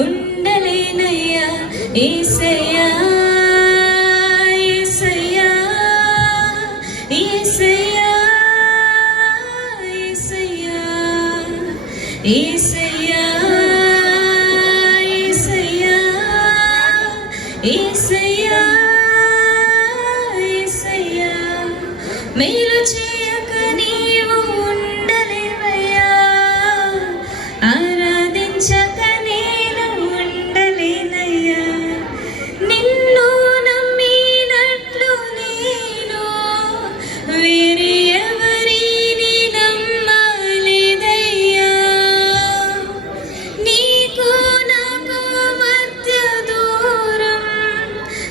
ఉండలేనయ్యా ఏసయ్యా ఏసయ్యా ఏసయ్యా ఏసయ్యా ఏసయ్యా ఏసయ్యా ఏసయ్యా ఏసయ్యా. మేలు చేయ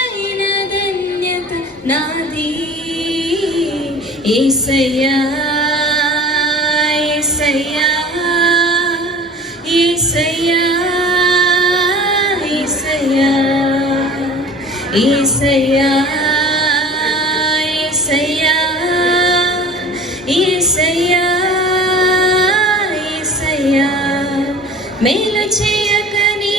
నిజమైన ధన్యత నాది. ఏసయ్యా ఏసయ్యా ఏసయ్యా ఏసయ్యా ఏసయ్యా ఏసయ్యా ఏసయ్యా ఏసయ్యా. మేలు చేయక నీ